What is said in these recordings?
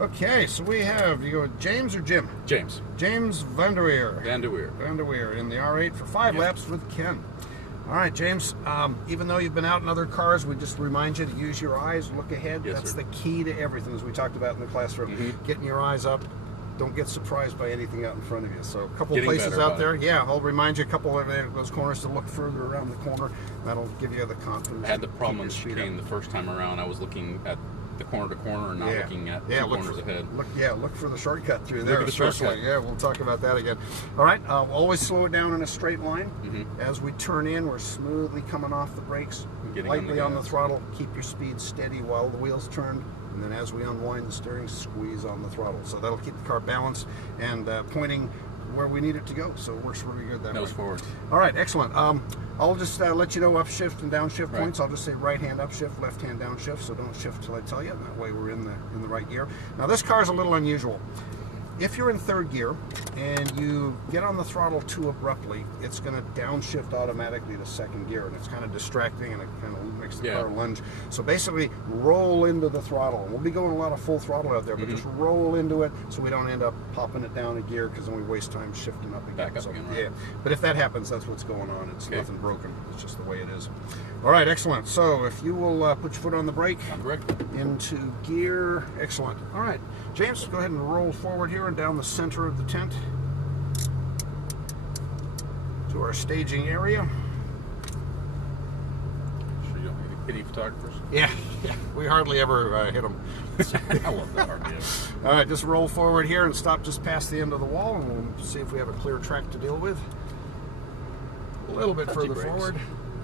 Okay, so we have, you go with James or Jim? James. James Vanderweer. Vanderweer In the R8 for 5 laps with Ken. All right, James, even though you've been out in other cars, we just remind you to use your eyes, look ahead. Yes, That's sir. the key to everything, as we talked about in the classroom. Getting your eyes up. Don't get surprised by anything out in front of you. So a couple places out there. Yeah, I'll remind you a couple of those corners to look further around the corner. That'll give you the confidence. I had the problem on chicane the first time around. I was looking at the corner to corner and not looking at two corners ahead. Look for the shortcut through there. Look at the shortcut. Yeah, we'll talk about that again. All right, always slow it down in a straight line. As we turn in, we're smoothly coming off the brakes, lightly on the throttle. Keep your speed steady while the wheels turn. And then as we unwind the steering, squeeze on the throttle. So that'll keep the car balanced and pointing where we need it to go. So it works really good that way. Nose forward. All right, excellent. I'll just let you know upshift and downshift points. I'll just say right hand upshift, left hand downshift. So don't shift till I tell you. That way we're in the right gear. Now this car is a little unusual. If you're in third gear and you get on the throttle too abruptly, it's going to downshift automatically to second gear, and it's kind of distracting and it kind of makes the car lunge. So basically, roll into the throttle. We'll be going a lot of full throttle out there, but just roll into it so we don't end up popping it down a gear, because then we waste time shifting up again. Back up again, right? Yeah, but if that happens, that's what's going on. It's nothing broken. It's just the way it is. All right, excellent. So if you will put your foot on the brake. I'm correct. Into gear. Excellent. All right, James, go ahead and roll forward here and down the center of the tent to our staging area. Sure you don't need any photographers? Yeah, we hardly ever hit them. I love that RPM. All right, just roll forward here and stop just past the end of the wall, and we'll see if we have a clear track to deal with. A little bit further forward.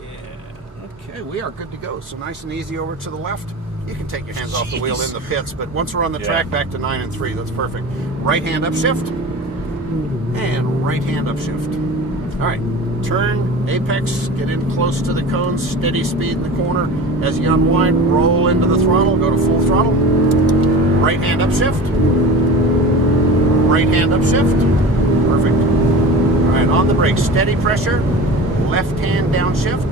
Yeah, okay, we are good to go. So nice and easy over to the left. You can take your hands off the wheel in the pits, but once we're on the track, back to 9 and 3. That's perfect. Right hand upshift and right hand upshift. All right, turn, apex, get in close to the cone, steady speed in the corner. As you unwind, roll into the throttle, go to full throttle. Right hand upshift. Right hand upshift. Perfect. All right, on the brakes, steady pressure. Left hand downshift.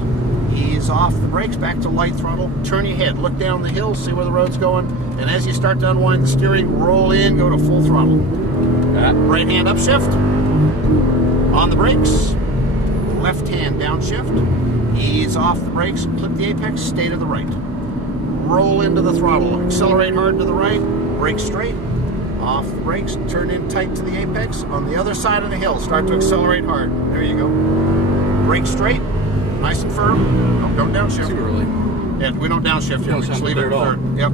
Ease off the brakes, back to light throttle. Turn your head, look down the hill, see where the road's going. And as you start to unwind the steering, roll in, go to full throttle. Right hand upshift. On the brakes. Left hand downshift. Ease off the brakes, clip the apex, stay to the right. Roll into the throttle, accelerate hard to the right, brake straight. Off the brakes, turn in tight to the apex. On the other side of the hill, start to accelerate hard. There you go. Brake straight. Nice and firm. Don't downshift. Super early. Yeah, we don't downshift here. We just leave it at all. third. Yep.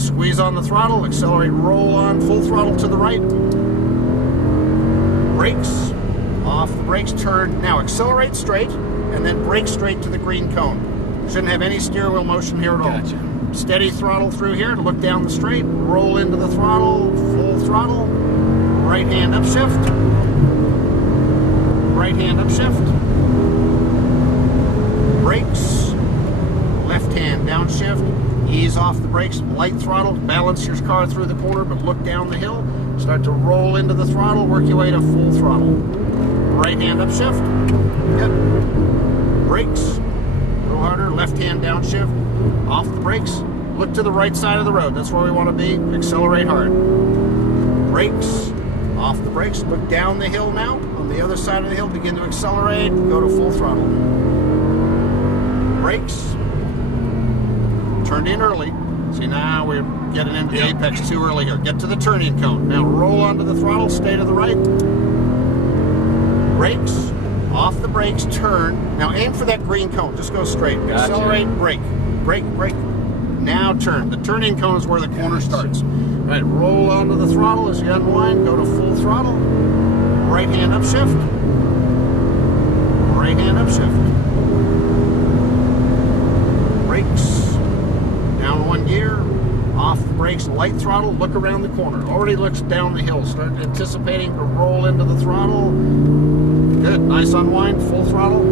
Squeeze on the throttle. Accelerate. Roll on. Full throttle to the right. Brakes. Off the brakes. Turn. Now accelerate straight, and then brake straight to the green cone. Shouldn't have any steer wheel motion here at all. Gotcha. Steady throttle through here to look down the straight. Roll into the throttle. Full throttle. Right hand upshift. Right hand upshift. Brakes, left hand downshift, ease off the brakes, light throttle, balance your car through the corner, but look down the hill, start to roll into the throttle, work your way to full throttle. Right hand upshift, brakes, a little harder, left hand downshift, off the brakes, look to the right side of the road, that's where we want to be, accelerate hard. Brakes, off the brakes, look down the hill now, on the other side of the hill, begin to accelerate, go to full throttle. Brakes, turned in early. See, now we're getting into the apex too early here. Get to the turning cone. Now roll onto the throttle, stay to the right. Brakes, off the brakes, turn. Now aim for that green cone. Just go straight. Gotcha. Accelerate, brake, brake, brake. Now turn. The turning cone is where the corner starts. All right, roll onto the throttle as you unwind. Go to full throttle. Right hand upshift. Right hand upshift. Brakes, down one gear, off the brakes, light throttle, look around the corner. Already looks down the hill, start anticipating to roll into the throttle. Good, nice unwind, full throttle.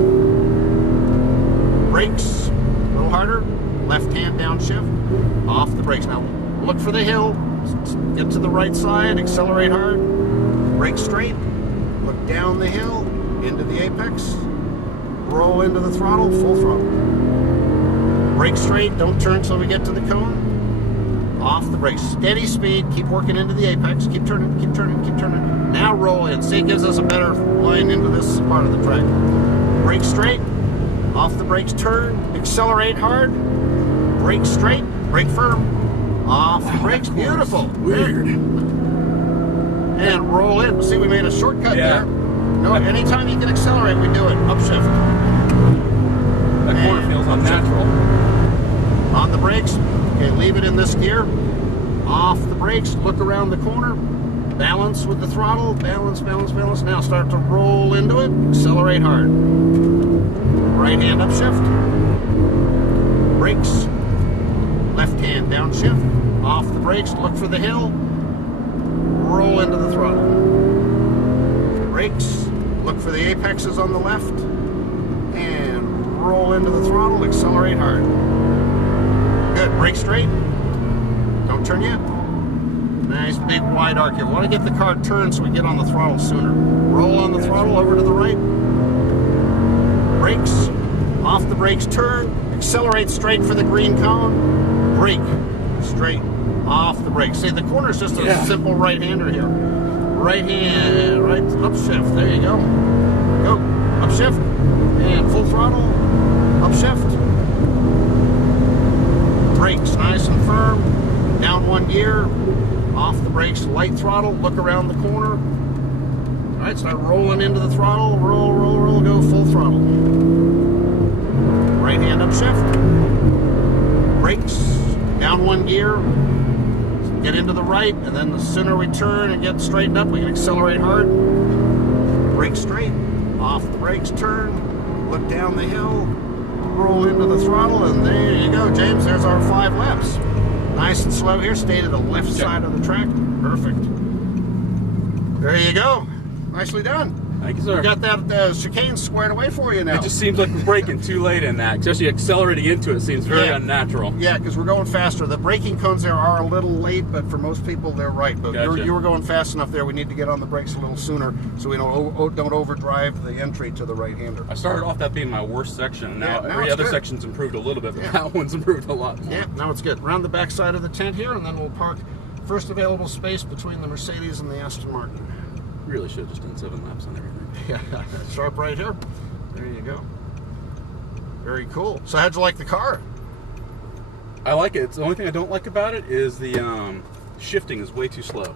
Brakes, a little harder, left hand downshift, off the brakes. Now look for the hill, get to the right side, accelerate hard, brake straight, look down the hill, into the apex, roll into the throttle, full throttle. Brake straight, don't turn till we get to the cone. off the brakes. Steady speed, keep working into the apex, keep turning, keep turning, keep turning. Now roll in. See, it gives us a better line into this part of the track. Brake straight, off the brakes, turn, accelerate hard, brake straight, brake firm, off the brakes, beautiful. Weird. And roll in. See, we made a shortcut there. No, anytime you can accelerate, we do it. Upshift. That corner feels unnatural. On the brakes. Okay, leave it in this gear. Off the brakes, look around the corner. Balance with the throttle. Balance, balance, balance. Now start to roll into it. Accelerate hard. Right hand upshift. Brakes. Left hand downshift. Off the brakes, look for the hill. Roll into the throttle. Brakes. Look for the apexes on the left. And roll into the throttle. Accelerate hard. Good. Brake straight. Don't turn yet. Nice big wide arc here. We want to get the car turned so we get on the throttle sooner. Roll on the throttle over to the right. Brakes. Off the brakes, turn. Accelerate straight for the green cone. Brake. Straight. Off the brakes. See, the corner's just a simple right-hander here. Right hand, right upshift. There you go. Go. Upshift. And full throttle. Upshift. Brakes nice and firm. Down one gear. Off the brakes, light throttle. Look around the corner. All right, start rolling into the throttle. Roll, roll, roll. Go full throttle. Right hand upshift. Brakes. Down one gear. Get into the right, and then the sooner we turn and get straightened up, we can accelerate hard. Brake straight, off the brakes, turn, look down the hill, roll into the throttle, and there you go, James. There's our 5 laps. Nice and slow here. Stay to the left side of the track. Perfect. There you go. Nicely done. Thank you, sir. We got that chicane squared away for you now. It just seems like we're braking too late in that. Especially accelerating into it seems very unnatural. Yeah, because we're going faster. The braking cones there are a little late, but for most people, they're right. But you were going fast enough there. We need to get on the brakes a little sooner so we don't overdrive the entry to the right-hander. I started off that being my worst section. Now every other section's improved a little bit, but that one's improved a lot more. Yeah, now it's good. Around the back side of the tent here, and then we'll park first available space between the Mercedes and the Aston Martin. Really should have just done 7 laps on everything. Yeah, sharp right here. There you go. Very cool. So how'd you like the car? I like it. The only thing I don't like about it is the shifting is way too slow.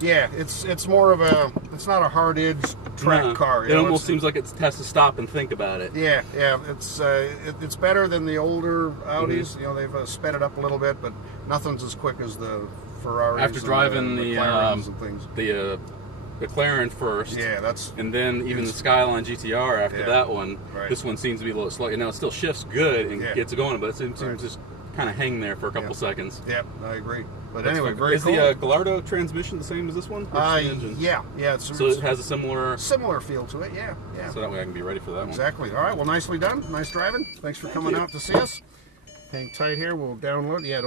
Yeah, it's more of a, it's not a hard edge track car. It almost seems like it has to stop and think about it. Yeah, it's better than the older Audis. You know, they've sped it up a little bit, but nothing's as quick as the Ferraris. After driving the McLarens and things. The McLaren first, and then even the Skyline GTR after that one. This one seems to be a little slow. Now it still shifts good and gets going, but it seems to just kind of hang there for a couple seconds. Yep, I agree. But anyway, very cool. Is the Gallardo transmission the same as this one? Yeah. So it has a similar feel to it. Yeah. So that way I can be ready for that one. Exactly. All right. Well, nicely done. Nice driving. Thanks for coming out to see us. Hang tight here. We'll download. Yeah.